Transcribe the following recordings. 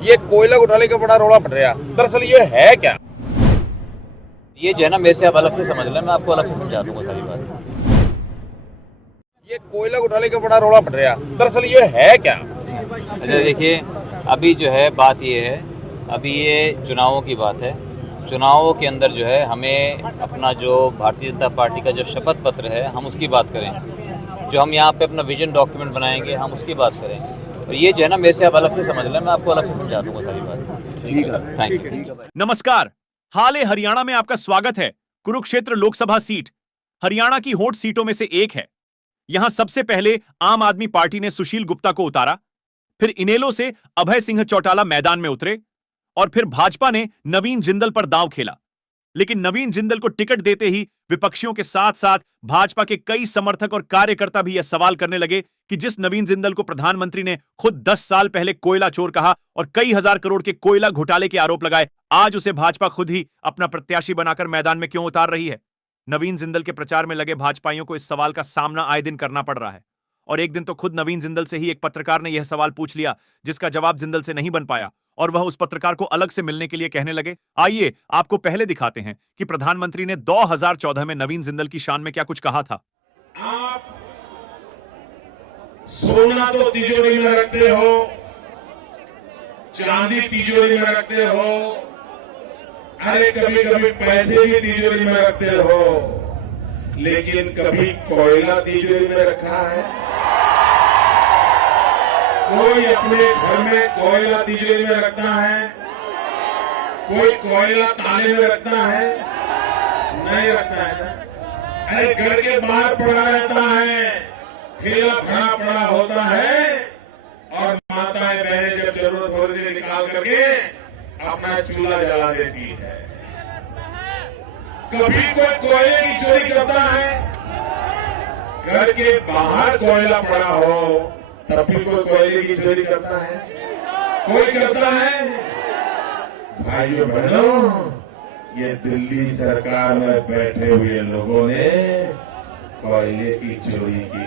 ये कोयला घोटाले का बड़ा रौला पड़ रहा है। दरअसल ये है क्या? ये जो है ना, मेरे से आप अलग से समझ लें, मैं आपको अलग से समझा दूंगा सारी बात। ये कोयला घोटाले का बड़ा रौला पड़ रहा है। दरअसल ये है क्या? अच्छा देखिए, अभी जो है बात ये है, अभी ये चुनावों की बात है। चुनावों के अंदर जो है हमें अपना जो भारतीय जनता पार्टी का जो शपथ पत्र है हम उसकी बात करें, जो हम यहाँ पे अपना विजन डॉक्यूमेंट बनाएंगे हम उसकी बात करें। और ये जो है ना, मेरे से आप अलग से समझ लें, मैं आपको अलग से समझा दूंगा सारी बात। ठीक है, थैंक यू। नमस्कार, हाल हरियाणा में आपका स्वागत है। कुरुक्षेत्र लोकसभा सीट हरियाणा की हॉट सीटों में से एक है। यहां सबसे पहले आम आदमी पार्टी ने सुशील गुप्ता को उतारा, फिर इनेलो से अभय सिंह चौटाला मैदान में उतरे और फिर भाजपा ने नवीन जिंदल पर दांव खेला। लेकिन नवीन जिंदल को टिकट देते ही विपक्षियों के साथ साथ भाजपा के कई समर्थक और कार्यकर्ता भी यह सवाल करने लगे कि जिस नवीन जिंदल को प्रधानमंत्री ने खुद 10 साल पहले कोयला चोर कहा और कई हजार करोड़ के कोयला घोटाले के आरोप लगाए, आज उसे भाजपा खुद ही अपना प्रत्याशी बनाकर मैदान में क्यों उतार रही है। नवीन जिंदल के प्रचार में लगे भाजपाइयों को इस सवाल का सामना आए दिन करना पड़ रहा है। और एक दिन तो खुद नवीन जिंदल से ही एक पत्रकार ने यह सवाल पूछ लिया, जिसका जवाब जिंदल से नहीं बन पाया और वह उस पत्रकार को अलग से मिलने के लिए कहने लगे। आइए आपको पहले दिखाते हैं कि प्रधानमंत्री ने 2014 में नवीन जिंदल की शान में क्या कुछ कहा था। आप सोना तो तिजोरी में रखते हो, चांदी तिजोरी में रखते हो, अरे कभी कभी पैसे भी तिजोरी में रखते हो, लेकिन कभी कोयला तिजोरी में रखा है? कोई अपने घर में कोयला तिजोरी में रखता है? कोई कोयला ताले में रखता है? नहीं रखता है। अरे घर के बाहर पड़ा रहता है, ठेला भरा पड़ा होता है और माताएं बहनें जब जरूरत होती है निकाल करके अपना चूल्हा जला देती है। कभी कोई कोयले की चोरी करता है? घर के बाहर कोयला पड़ा हो तब भी कोई कोयले की चोरी करता है? कोई करता है? भाइयों बहनों, ये दिल्ली सरकार में बैठे हुए लोगों ने कोयले की चोरी की।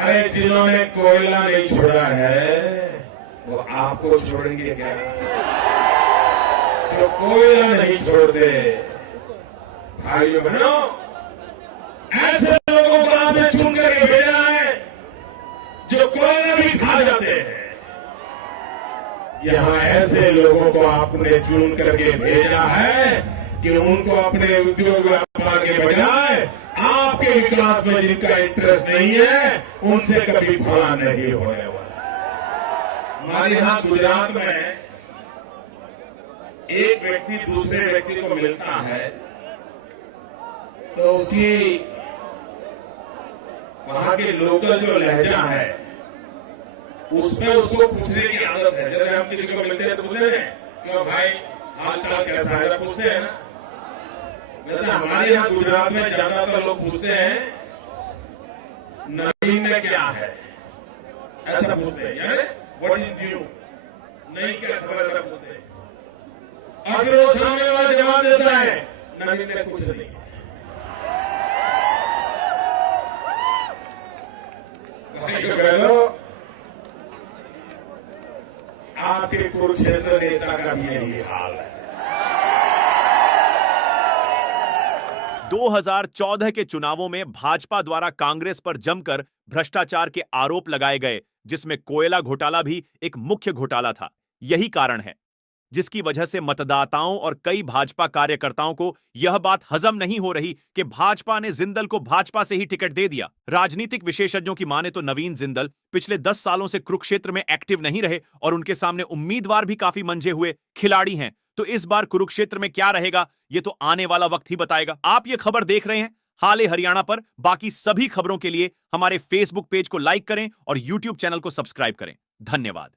अरे जिन्होंने कोयला नहीं छोड़ा है वो आपको छोड़ेंगे क्या? जो कोयला नहीं छोड़ते, भाइयों बहनों, ऐसे लोगों को आपने चुन करके भेजा है जो कोयला भी खा जाते हैं। यहां ऐसे लोगों को आपने चुन करके भेजा है कि उनको अपने उद्योग व्यापार के बजाय आपके विकास में जिनका इंटरेस्ट नहीं है उनसे कभी भला नहीं होने वाला। हमारे यहां गुजरात में एक व्यक्ति दूसरे व्यक्ति को मिलता है तो उसकी वहां के लोकल जो लहजा है उसमें उसको पूछने की आदत है। जैसे हम किसी को मिलते हैं तो पूछते हैं क्यों भाई हाल चाल कैसा है, पूछते हैं ना। वैसे हमारे यहाँ गुजरात में ज्यादातर लोग पूछते हैं नवीन में क्या है, ऐसा पूछते हैं, यानी व्हाट इज न्यू, नई क्या खबर, ऐसा पूछते हैं। अगर वो सामने वाला जवाब देता है नवीन में कुछ नहीं, भाइयों बहनों, आपके कुरुक्षेत्र नेता का भी यही हाल है। 2014 के चुनावों में भाजपा द्वारा कांग्रेस पर जमकर भ्रष्टाचार के आरोप लगाए गए, जिसमें कोयला घोटाला भी एक मुख्य घोटाला था। यही कारण है जिसकी वजह से मतदाताओं और कई भाजपा कार्यकर्ताओं को यह बात हजम नहीं हो रही कि भाजपा ने जिंदल को भाजपा से ही टिकट दे दिया। राजनीतिक विशेषज्ञों की माने तो नवीन जिंदल पिछले 10 सालों से कुरुक्षेत्र में एक्टिव नहीं रहे और उनके सामने उम्मीदवार भी काफी मंझे हुए खिलाड़ी हैं। तो इस बार कुरुक्षेत्र में क्या रहेगा ये तो आने वाला वक्त ही बताएगा। आप ये खबर देख रहे हैं हाल हरियाणा पर। बाकी सभी खबरों के लिए हमारे फेसबुक पेज को लाइक करें और यूट्यूब चैनल को सब्सक्राइब करें। धन्यवाद।